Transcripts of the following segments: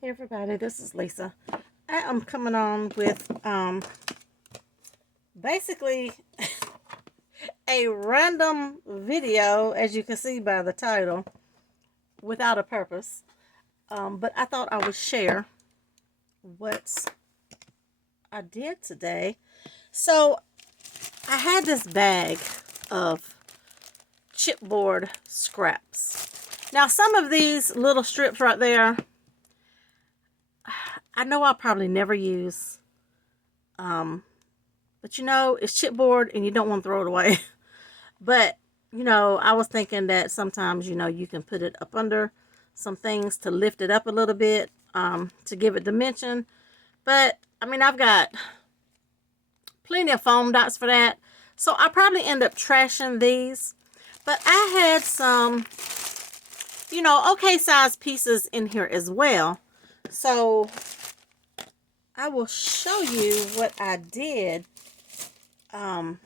Hey everybody, this is Lisa. I am coming on with basically a random video, as you can see by the title, without a purpose. But I thought I would share what I did today. So I had this bag of chipboard scraps. Now some of these little strips right there, I know I'll probably never use. But you know, it's chipboard and you don't want to throw it away. But, you know, I was thinking that sometimes, you know, you can put it up under some things to lift it up a little bit, to give it dimension. But, I mean, I've got plenty of foam dots for that. So I probably end up trashing these. But I had some, you know, okay size pieces in here as well. So I will show you what I did. I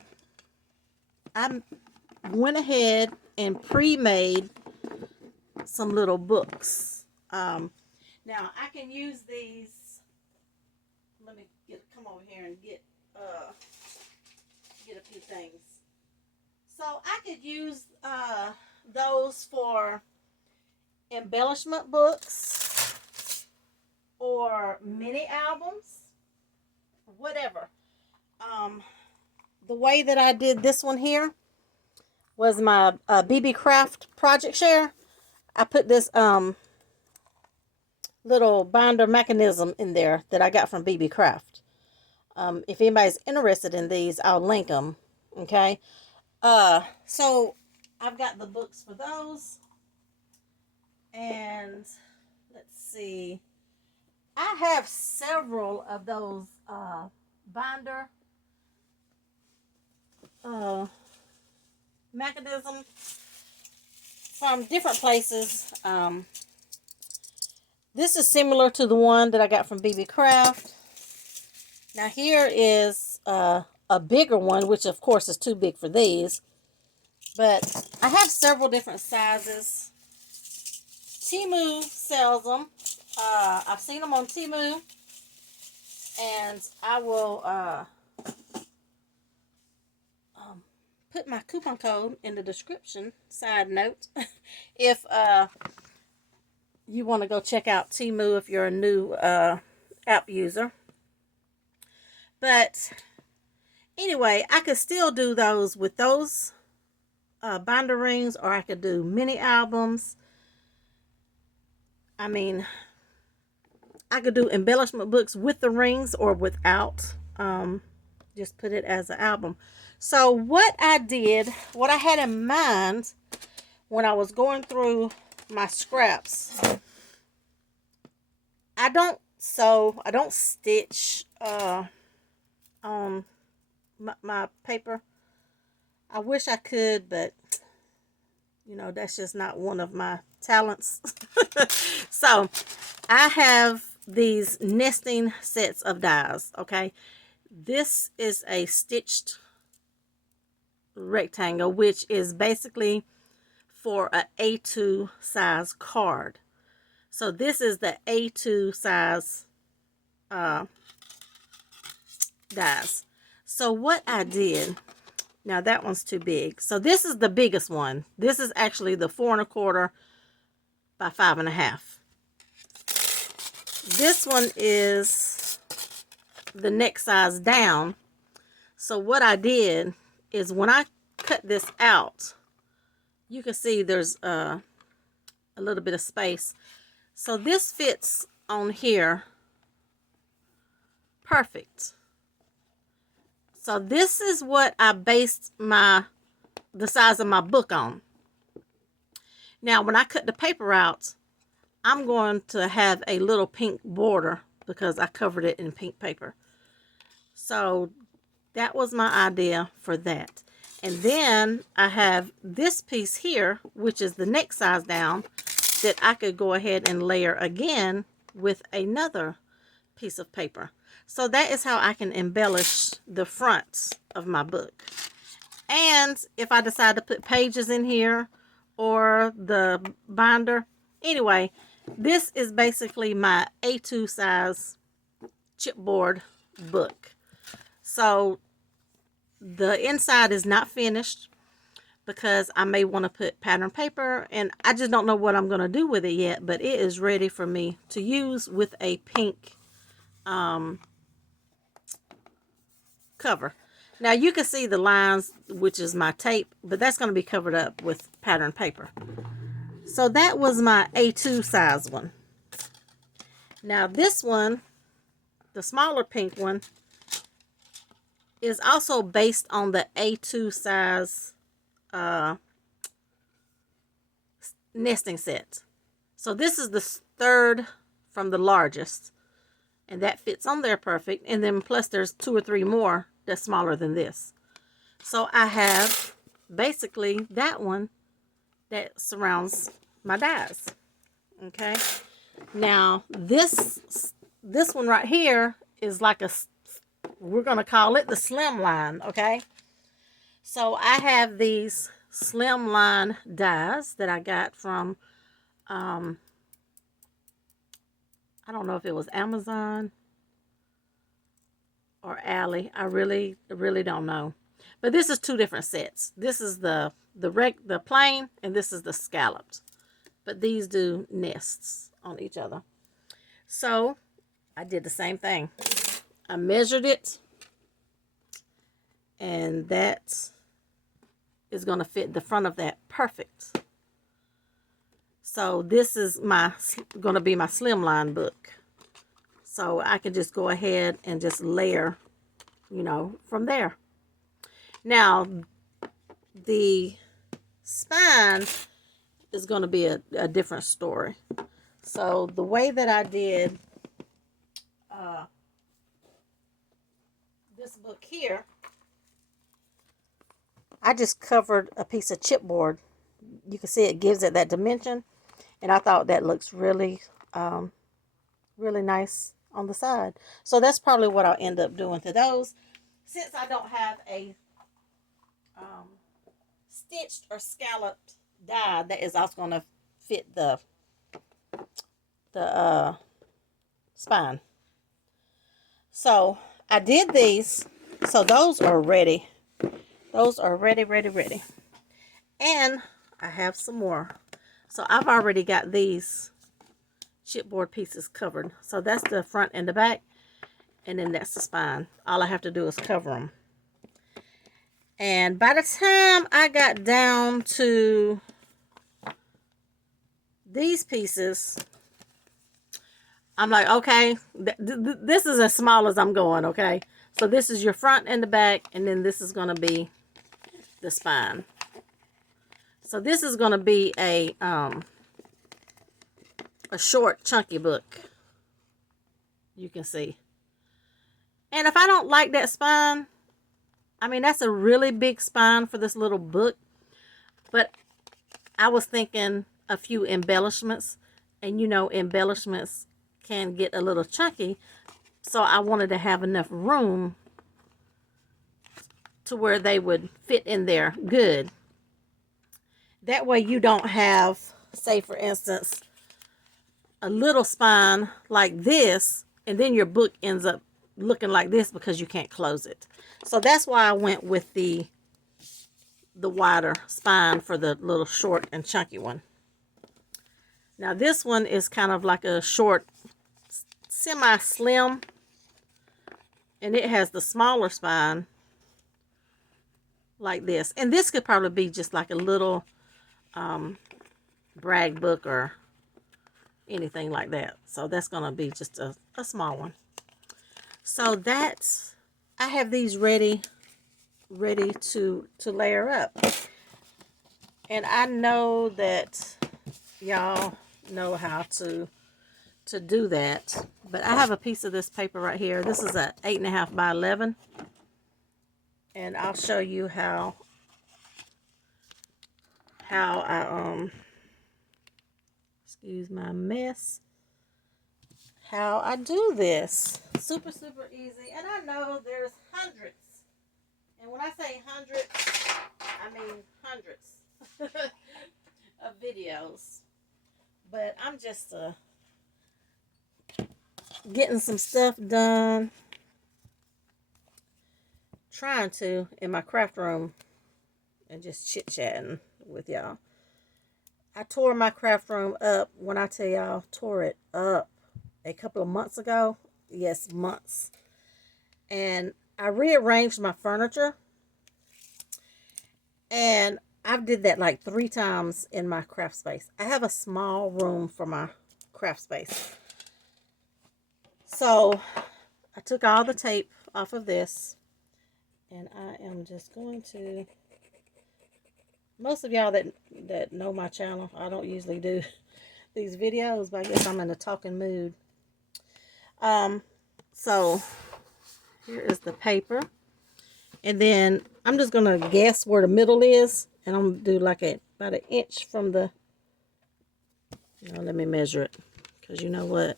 went ahead and pre-made some little books. Now I can use these. Let me come over here and get a few things. So I could use those for embellishment books or mini albums, whatever. The way that I did this one here was my BB Craft project share. I put this little binder mechanism in there that I got from BB Craft. If anybody's interested in these, I'll link them. Okay. So I've got the books for those. And let's see. I have several of those binder mechanisms from different places. This is similar to the one that I got from BB Craft. Now here is a bigger one, which of course is too big for these. But I have several different sizes. TEMU sells them. I've seen them on TEMU. And I will put my coupon code in the description. Side note. If you want to go check out TEMU if you're a new app user. But anyway, I could still do those with those binder rings, or I could do mini albums. I mean, I could do embellishment books with the rings or without. Just put it as an album. So what I did, what I had in mind when I was going through my scraps, I don't sew, I don't stitch on my paper. I wish I could, but you know, that's just not one of my talents. So I have these nesting sets of dies. Okay, this is a stitched rectangle, which is basically for an A2 size card. So this is the A2 size dies. So what I did, now that one's too big. So this is the biggest one. This is actually the 4 1/4 by 5 1/2. This one is the next size down. So what I did is when I cut this out, you can see there's a little bit of space. So this fits on here perfect. So this is what I based the size of my book on. Now when I cut the paper out, I'm going to have a little pink border because I covered it in pink paper. So that was my idea for that. And then I have this piece here, which is the next size down, that I could go ahead and layer again with another piece of paper. So that is how I can embellish the front of my book. And if I decide to put pages in here or the binder, anyway, This is basically my A2 size chipboard book. So the inside is not finished because I may want to put pattern paper, and I just don't know what I'm going to do with it yet, but it is ready for me to use with a pink cover. Now you can see the lines, which is my tape, but that's going to be covered up with pattern paper. So that was my A2 size one. Now this one, the smaller pink one, is also based on the A2 size nesting set. So this is the third from the largest, and that fits on there perfect. And then plus there's 2 or 3 more that's smaller than this. So I have basically that one that surrounds my dies. Okay. Now this one right here is like we're going to call it the slim line. Okay. So I have these slim line dies that I got from, I don't know if it was Amazon or Alley. I really don't know. But this is 2 different sets. This is the plain, and this is the scalloped. But these do nests on each other. So I did the same thing. I measured it, and that is going to fit the front of that perfect. So this is going to be my slimline book. So I can just go ahead and just layer, from there. Now the spine is going to be a different story. So the way that I did this book here, I just covered a piece of chipboard. You can see it gives it that dimension, and I thought that looks really nice on the side. So that's probably what I'll end up doing to those, since I don't have a stitched or scalloped die that is also going to fit the spine. So I did these, so those are ready. Those are ready. And I have some more. So I've already got these chipboard pieces covered. So that's the front and the back, and then that's the spine. All I have to do is cover them. And by the time I got down to these pieces, I'm like, okay, this is as small as I'm going, okay? So this is your front and the back, and then this is going to be the spine. So this is going to be a short, chunky book. You can see. And if I don't like that spine, I mean, that's a really big spine for this little book. But I was thinking a few embellishments. And embellishments can get a little chunky. So I wanted to have enough room to where they would fit in there good. That way you don't have, say for instance, a little spine like this, and then your book ends up looking like this because you can't close it. So that's why I went with the wider spine for the little short and chunky one. Now this one is kind of like a short, semi-slim, and it has the smaller spine like this. And this could probably be just like a little brag book or anything like that. So that's going to be just a small one. So I have these ready to layer up. And I know that y'all know how to do that. But I have a piece of this paper right here. This is a 8.5 by 11. And I'll show you how I excuse my mess, how I do this. Super easy. And I know there's hundreds, and when I say hundreds, I mean hundreds of videos. But I'm just getting some stuff done. Trying to in my craft room and just chit-chatting with y'all. I tore my craft room up. When I tell y'all, tore it up a couple of months ago. Yes, months. And I rearranged my furniture. And I did that like 3 times in my craft space. I have a small room for my craft space. So I took all the tape off of this. And I am just going to... Most of y'all that know my channel, I don't usually do these videos, but I guess I'm in a talking mood. So here is the paper. And then I'm just going to guess where the middle is. And I'm going to do like about 1 inch from the... let me measure it. Because you know what?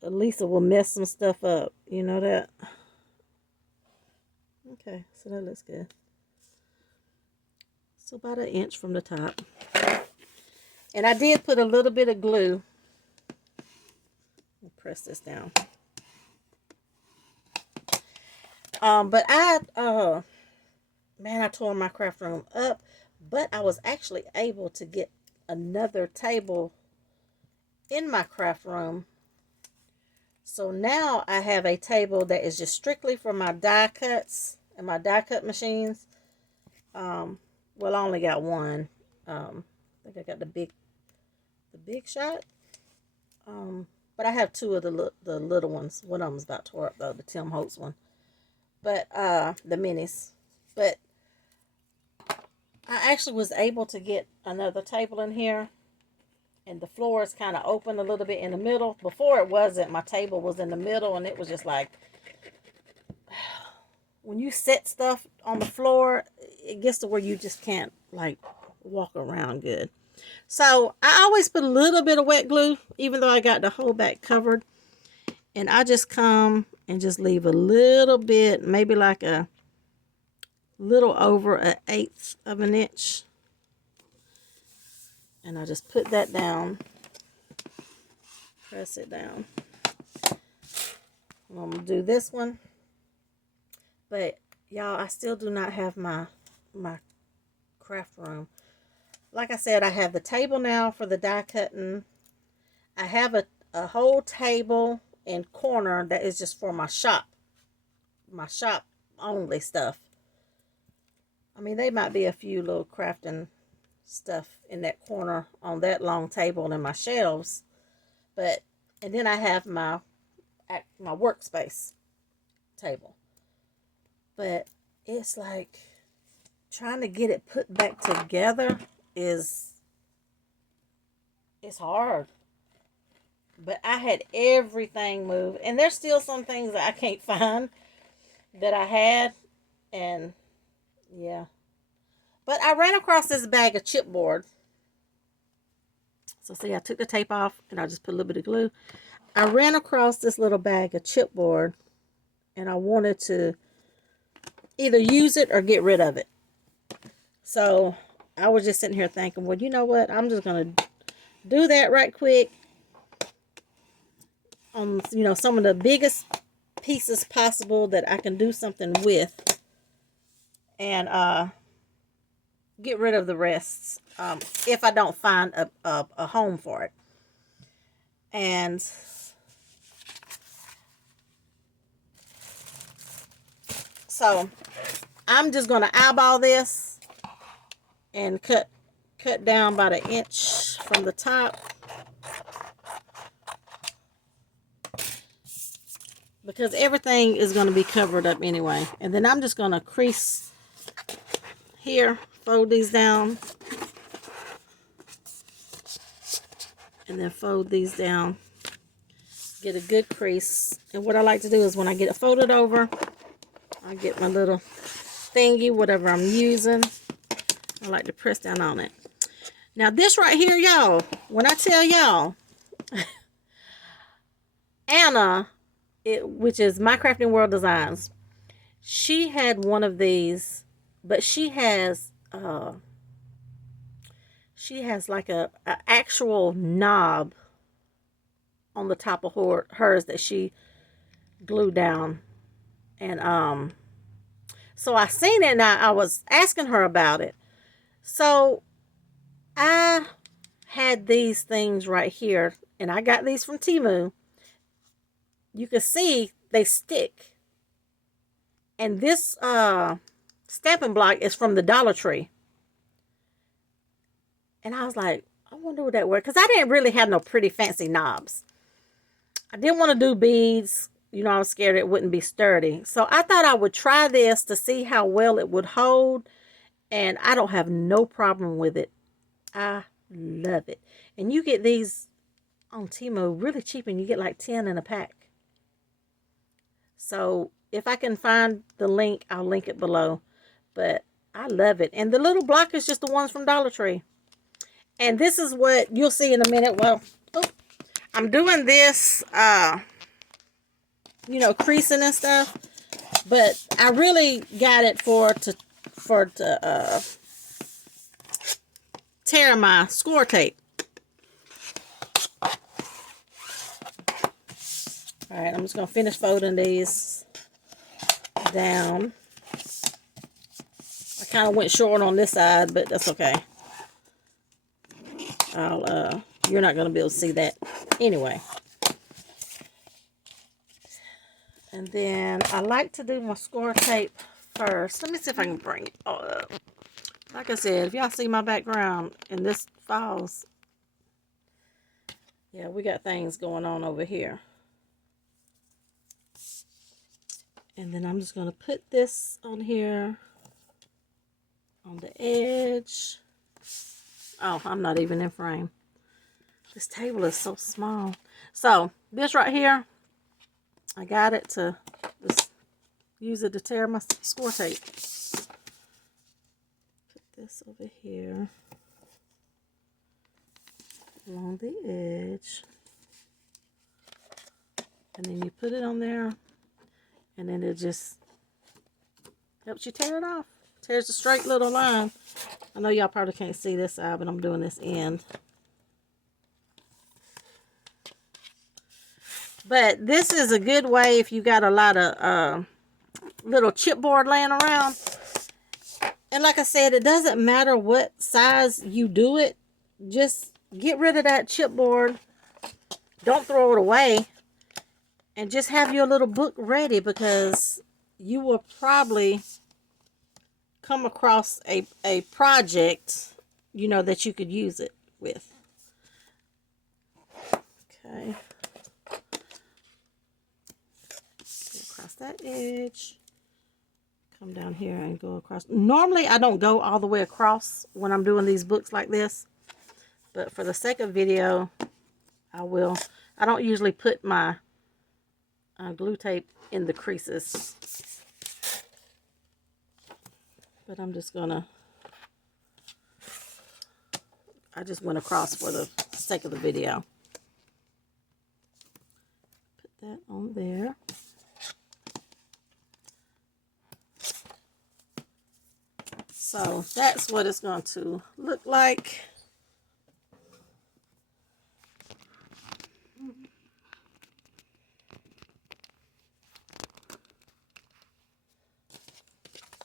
Elisa will mess some stuff up. You know that? Okay, so that looks good. So about 1 inch from the top. And I did put a little bit of glue. I'll press this down. But man, I tore my craft room up. But I was actually able to get another table in my craft room. So now I have a table that is just strictly for my die cuts and my die cut machines. Well, I only got one. I think I got the big shot. But I have 2 of the little ones. One of them's about tore up though, the Tim Holtz one. But the minis. But I actually was able to get another table in here. And the floor is kind of open a little bit in the middle. Before it wasn't. My table was in the middle and it was just like... When you set stuff on the floor, it gets to where you just can't like walk around good. So I always put a little bit of wet glue, even though I got the whole back covered. And I just come and just leave a little bit, maybe like a little over 1/8 of an inch. And I just put that down. Press it down. I'm going to do this one. But y'all, I still do not have my craft room. Like I said, I have the table now for the die cutting. I have a whole table and corner that is just for my shop only stuff. I mean, they might be a few little crafting stuff in that corner on that long table and my shelves. But, and then I have my workspace table. But it's like trying to get it put back together it's hard. But I had everything moved. And there's still some things that I can't find that I had. And yeah. But I ran across this bag of chipboard. So see, I took the tape off and I just put a little bit of glue. I ran across this little bag of chipboard and I wanted to either use it or get rid of it. So I was just sitting here thinking, well, you know what? I'm just going to do that right quick on, some of the biggest pieces possible that I can do something with, and get rid of the rest if I don't find a home for it. And so I'm just going to eyeball this and cut down about 1 inch from the top, because everything is going to be covered up anyway. And then I'm just going to crease here, fold these down, and then fold these down, get a good crease. And what I like to do is when I get it folded over, I get my little thingy, whatever I'm using, I like to press down on it. Now this right here, y'all, when I tell y'all, Anna, which is My Crafting World Designs, she had one of these, but she has she has like a actual knob on the top of hers that she glued down. And so I seen it and I was asking her about it. So I had these things right here, and I got these from TEMU. You can see they stick. And this stamping block is from the Dollar Tree. And I was like, I wonder what that works. Because I didn't really have no pretty fancy knobs. I didn't want to do beads. You know, I was scared it wouldn't be sturdy. So I thought I would try this to see how well it would hold. And I don't have no problem with it. I love it. And you get these on TEMU really cheap, and you get like 10 in a pack. So if I can find the link, I'll link it below. But I love it. And the little block is just the ones from Dollar Tree. And this is what you'll see in a minute. Well, I'm doing this, you know, creasing and stuff. But I really got it for tear my score tape. Alright, I'm just going to finish folding these down. I kind of went short on this side, but that's okay. You're not going to be able to see that anyway. And then I like to do my score tape first. Let me see if I can bring it up. Like I said, if y'all see my background and this falls, yeah, we got things going on over here. And then I'm just going to put this on here on the edge. Oh, I'm not even in frame. This table is so small. So this right here, I got it to just use it to tear my score tape. Put this over here along the edge. And then you put it on there. And then it just helps you tear it off. Tears a straight little line. I know y'all probably can't see this side, but I'm doing this end. But this is a good way if you got a lot of little chipboard laying around. And like I said, it doesn't matter what size you do it. Just get rid of that chipboard. Don't throw it away. And just have your little book ready, because you will probably come across a project, you know, that you could use it with. Okay. Go across that edge. Come down here and go across. Normally, I don't go all the way across when I'm doing these books like this. But for the sake of video, I will. I don't usually put my glue tape in the creases, but I'm just gonna, I just went across for the sake of the video. Put that on there. So that's what it's going to look like.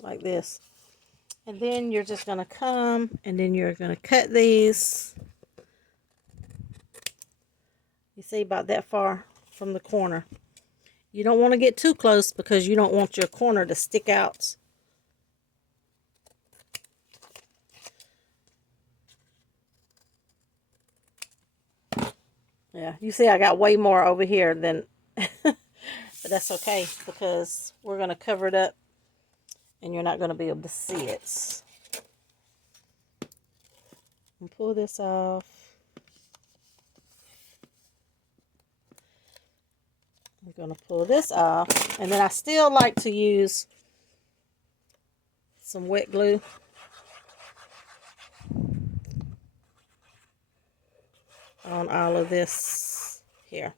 Like this. And then you're just going to come and then you're going to cut these. You see, about that far from the corner. You don't want to get too close because you don't want your corner to stick out. Yeah, you see I got way more over here than, but that's okay because we're going to cover it up. And you're not going to be able to see it. And pull this off. I'm going to pull this off. And then I still like to use some wet glue. On all of this here.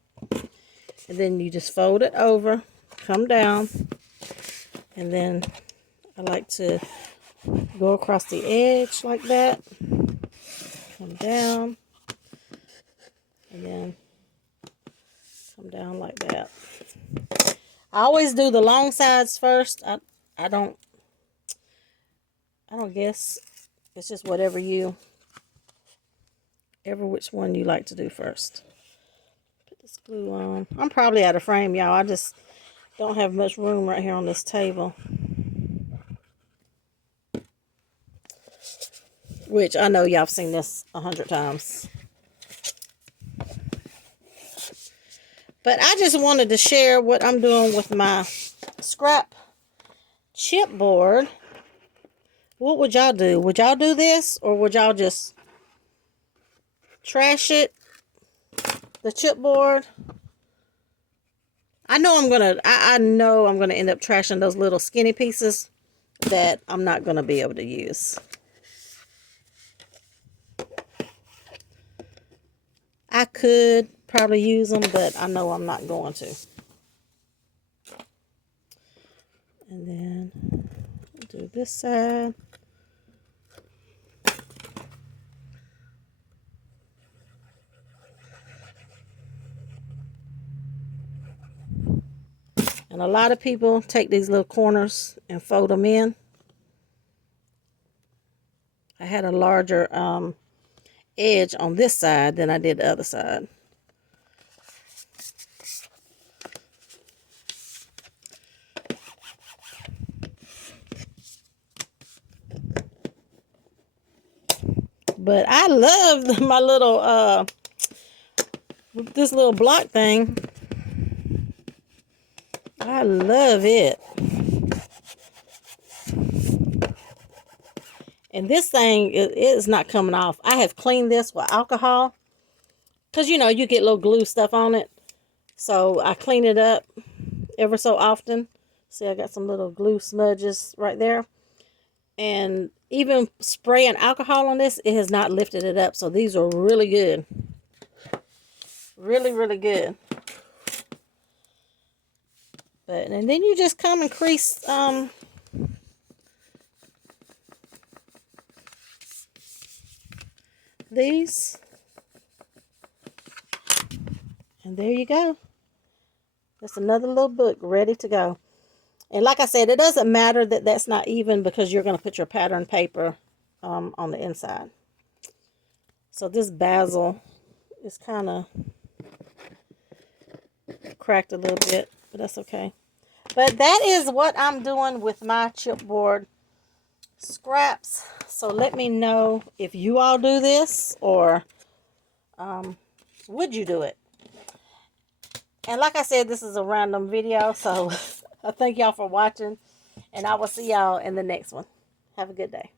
And then you just fold it over. Come down. And then I like to go across the edge like that. come down, and then come down like that. I always do the long sides first. I don't guess. It's just whatever which one you like to do first. Put this glue on. I'm probably out of frame, y'all. I just don't have much room right here on this table. Which I know y'all have seen this 100 times. But I just wanted to share what I'm doing with my scrap chipboard. What would y'all do? Would y'all do this, or would y'all just trash it? The chipboard. I know I'm gonna end up trashing those little skinny pieces that I'm not gonna be able to use. I could probably use them, but I know I'm not going to. And then do this side. And a lot of people take these little corners and fold them in. I had a larger edge on this side than I did the other side. But I love my little this little block thing. I love it. And this thing is not coming off. I have cleaned this with alcohol. Because, you know, you get little glue stuff on it. So I clean it up ever so often. See, I got some little glue smudges right there. And even spraying alcohol on this, it has not lifted it up. So these are really good. Really, really good. And then you just come and crease these. And there you go. That's another little book ready to go. And like I said, it doesn't matter that that's not even, because you're going to put your pattern paper on the inside. So this basil is kind of cracked a little bit, but that's okay. But that is what I'm doing with my chipboard scraps. So let me know if you all do this, or would you do it? And like I said, this is a random video, so I thank y'all for watching, and I will see y'all in the next one. Have a good day.